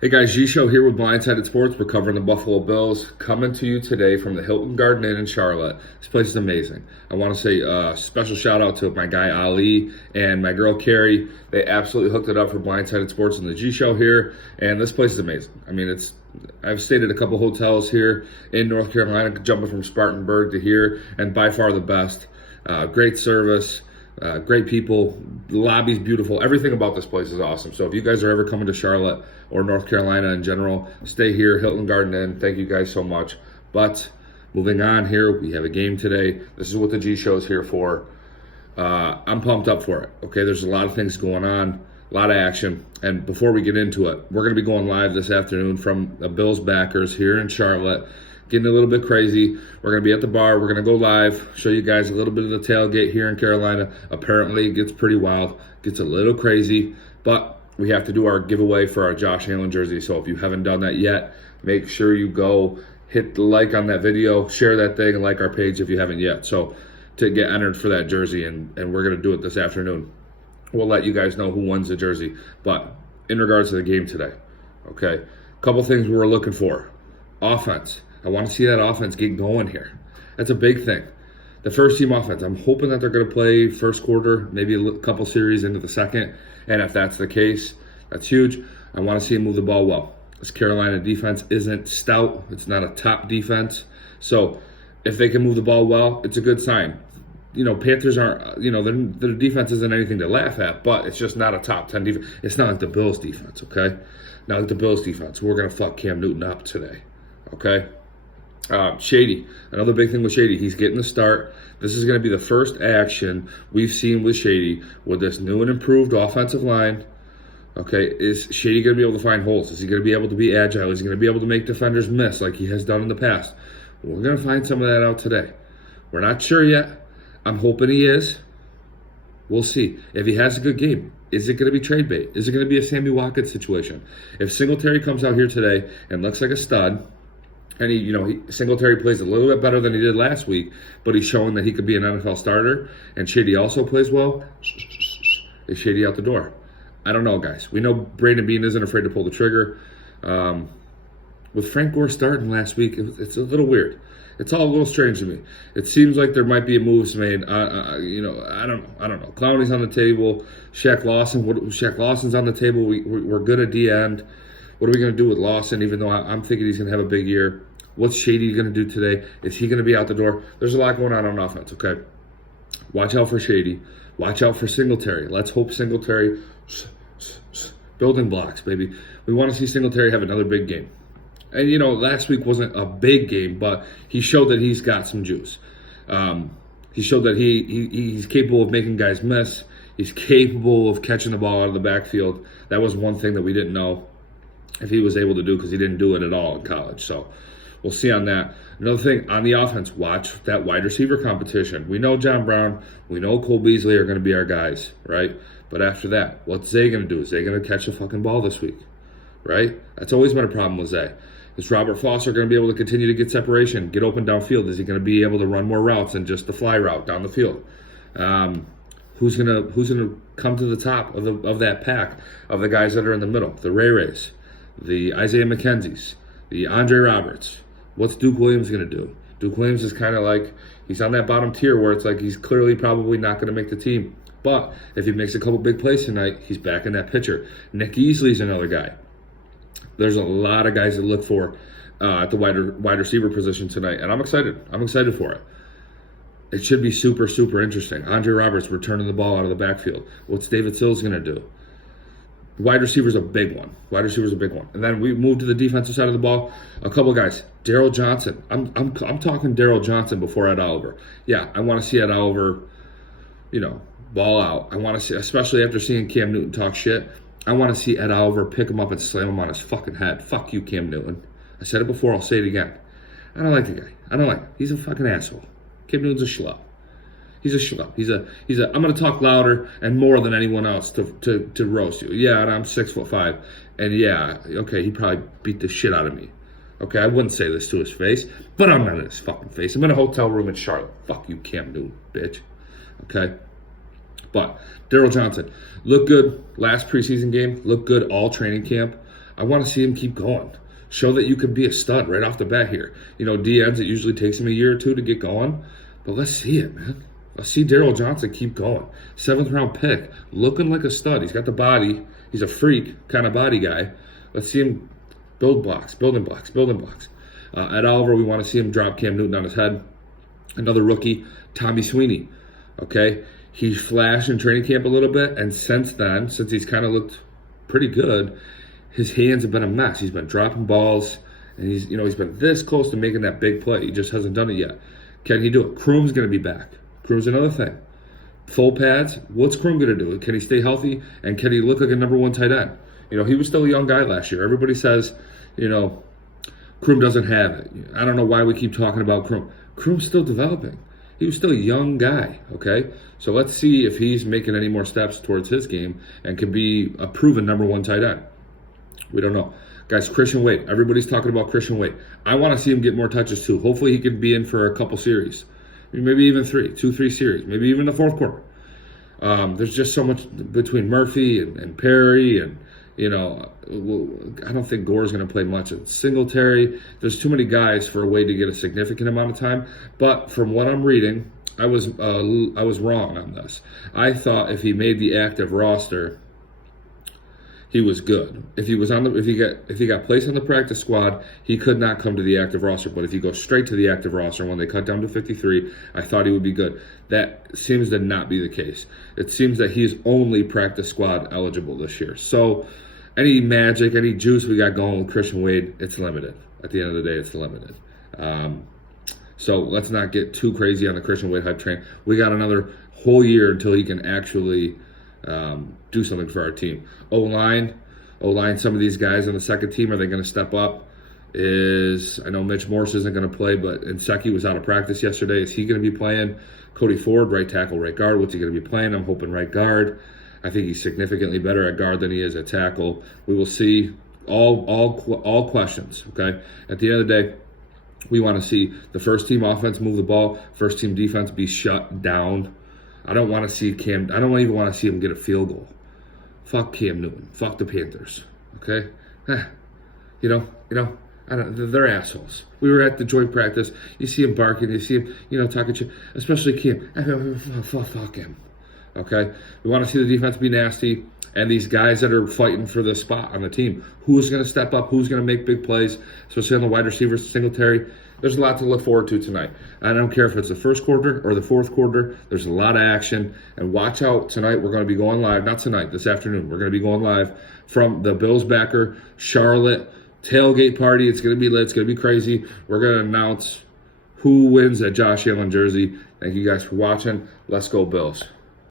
Hey guys, G-Show here with Blindsided Sports. We're covering the Buffalo Bills. Coming to you today from the Hilton Garden Inn in Charlotte. This place is amazing. I want to say a special shout out to my guy Ali and my girl Carrie. They absolutely hooked it up for Blindsided Sports and the G-Show here. And this place is amazing. I mean, I've stayed at a couple hotels here in North Carolina, jumping from Spartanburg to here, and by far the best. Great service. Great people, the lobby's beautiful. Everything about this place is awesome. So if you guys are ever coming to Charlotte or North Carolina in general, stay here, Hilton Garden Inn. Thank you guys so much. But moving on here, we have a game today. This is what the G-Show is here for. I'm pumped up for it. Okay, there's a lot of things going on, a lot of action. And before we get into it, we're going to be going live this afternoon from the Bills backers here in Charlotte. Getting a little bit crazy. We're going to be at the bar. We're going to go live, show you guys a little bit of the tailgate here in Carolina. Apparently, it gets pretty wild, gets a little crazy, but we have to do our giveaway for our Josh Allen jersey. So if you haven't done that yet, make sure you go hit the like on that video, share that thing, and like our page if you haven't yet. So to get entered for that jersey, and we're going to do it this afternoon. We'll let you guys know who wins the jersey. But in regards to the game today, okay, a couple things we're looking for. Offense. I want to see that offense get going here. That's a big thing. The first team offense, I'm hoping that they're going to play first quarter, maybe a couple series into the second. And if that's the case, that's huge. I want to see them move the ball well. This Carolina defense isn't stout. It's not a top defense. So if they can move the ball well, it's a good sign. You know, Panthers aren't, their defense isn't anything to laugh at, but it's just not a top 10 defense. It's not like the Bills defense, okay? Not like the Bills defense. We're going to fuck Cam Newton up today, okay? Shady. Another big thing with Shady, he's getting the start. This is going to be the first action we've seen with Shady with this new and improved offensive line. Okay, is Shady going to be able to find holes? Is he going to be able to be agile? Is he going to be able to make defenders miss like he has done in the past? We're going to find some of that out today. We're not sure yet. I'm hoping he is. We'll see. If he has a good game, is it going to be trade bait? Is it going to be a Sammy Watkins situation? If Singletary comes out here today and looks like a stud, and Singletary plays a little bit better than he did last week, but he's showing that he could be an NFL starter, and Shady also plays well, is Shady out the door? I don't know, guys. We know Brandon Beane isn't afraid to pull the trigger. With Frank Gore starting last week, it's a little weird. It's all a little strange to me. It seems like there might be a move made. I don't know. Clowney's on the table. Shaq Lawson's on the table. We're good at the end. What are we going to do with Lawson, even though I'm thinking he's going to have a big year? What's Shady going to do today? Is he going to be out the door? There's a lot going on offense, okay? Watch out for Shady. Watch out for Singletary. Let's hope Singletary, building blocks, baby. We want to see Singletary have another big game. And, last week wasn't a big game, but he showed that he's got some juice. He showed that he's capable of making guys miss. He's capable of catching the ball out of the backfield. That was one thing that we didn't know if he was able to do, because he didn't do it at all in college. So we'll see on that. Another thing, on the offense, watch that wide receiver competition. We know John Brown, we know Cole Beasley are going to be our guys, right? But after that, what's Zay going to do? Is Zay going to catch a fucking ball this week, right? That's always been a problem with Zay. Is Robert Foster going to be able to continue to get separation, get open downfield? Is he going to be able to run more routes than just the fly route down the field? Who's gonna come to the top of that pack of the guys that are in the middle? The Ray Rays, the Isaiah McKenzie's, the Andre Roberts. What's Duke Williams going to do? Duke Williams is kind of like, he's on that bottom tier where it's like he's clearly probably not going to make the team. But if he makes a couple big plays tonight, he's back in that picture. Nick Easley's another guy. There's a lot of guys to look for at the wide receiver position tonight, and I'm excited. I'm excited for it. It should be super, super interesting. Andre Roberts returning the ball out of the backfield. What's David Sills going to do? Wide receiver's a big one. And then we move to the defensive side of the ball. A couple guys. Daryl Johnson. I'm talking Daryl Johnson before Ed Oliver. Yeah, I want to see Ed Oliver, ball out. I want to see, especially after seeing Cam Newton talk shit, I want to see Ed Oliver pick him up and slam him on his fucking head. Fuck you, Cam Newton. I said it before, I'll say it again. I don't like the guy. I don't like him. He's a fucking asshole. Cam Newton's a schlub. He's a schlub. He's a I'm gonna talk louder and more than anyone else to roast you. Yeah, and I'm 6'5", and yeah, okay, he probably beat the shit out of me. Okay, I wouldn't say this to his face, but I'm not in his fucking face. I'm in a hotel room in Charlotte. Fuck you, Cam Newton, bitch. Okay? But Daryl Johnson looked good last preseason game. Looked good all training camp. I want to see him keep going. Show that you could be a stud right off the bat here. You know, DNs, it usually takes him a year or two to get going, but let's see it, man. Let's see Daryl Johnson keep going. 7th round pick, looking like a stud. He's got the body. He's a freak kind of body guy. Let's see him building blocks. At Oliver, we want to see him drop Cam Newton on his head. Another rookie, Tommy Sweeney. Okay, he flashed in training camp a little bit, and since then, since he's kind of looked pretty good, his hands have been a mess. He's been dropping balls, and he's been this close to making that big play. He just hasn't done it yet. Can he do it? Kroom's going to be back. Kroom's another thing. Full pads. What's Kroom going to do? Can he stay healthy, and can he look like a number 1 tight end? You know, he was still a young guy last year. Everybody says, you know, Kroom doesn't have it. I don't know why we keep talking about Kroom. Kroom's still developing. He was still a young guy, okay? So let's see if he's making any more steps towards his game and can be a proven number 1 tight end. We don't know. Guys, Christian Wade. Everybody's talking about Christian Wade. I want to see him get more touches too. Hopefully he can be in for a couple series. Maybe even 3 series. Maybe even the 4th quarter. There's just so much between Murphy and Perry and, you know, I don't think Gore's going to play much. It's Singletary. There's too many guys for a way to get a significant amount of time. But from what I'm reading, I was wrong on this. I thought if he made the active roster, he was good. If he got placed on the practice squad, he could not come to the active roster. But if he goes straight to the active roster when they cut down to 53, I thought he would be good. That seems to not be the case. It seems that he's only practice squad eligible this year. So any magic, any juice we got going with Christian Wade, it's limited. At the end of the day, it's limited. So let's not get too crazy on the Christian Wade hype train. We got another whole year until he can actually do something for our team. O-line, some of these guys on the second team, are they going to step up? I know Mitch Morse isn't going to play, but Nsekhe was out of practice yesterday. Is he going to be playing? Cody Ford, right tackle, right guard. What's he going to be playing? I'm hoping right guard. I think he's significantly better at guard than he is at tackle. We will see. All questions, okay? At the end of the day, we want to see the first team offense move the ball, first team defense be shut down. I don't want to see Cam. I don't even want to see him get a field goal. Fuck Cam Newton. Fuck the Panthers. Okay? You know, they're assholes. We were at the joint practice. You see him barking. You see him, talking shit. Especially Cam. Fuck him. Okay? We want to see the defense be nasty. And these guys that are fighting for the spot on the team. Who's going to step up? Who's going to make big plays? Especially on the wide receivers, Singletary. There's a lot to look forward to tonight. I don't care if it's the first quarter or the 4th quarter. There's a lot of action. And watch out tonight. We're going to be going live. Not tonight, this afternoon. We're going to be going live from the Bills backer, Charlotte tailgate party. It's going to be lit. It's going to be crazy. We're going to announce who wins that Josh Allen jersey. Thank you guys for watching. Let's go Bills.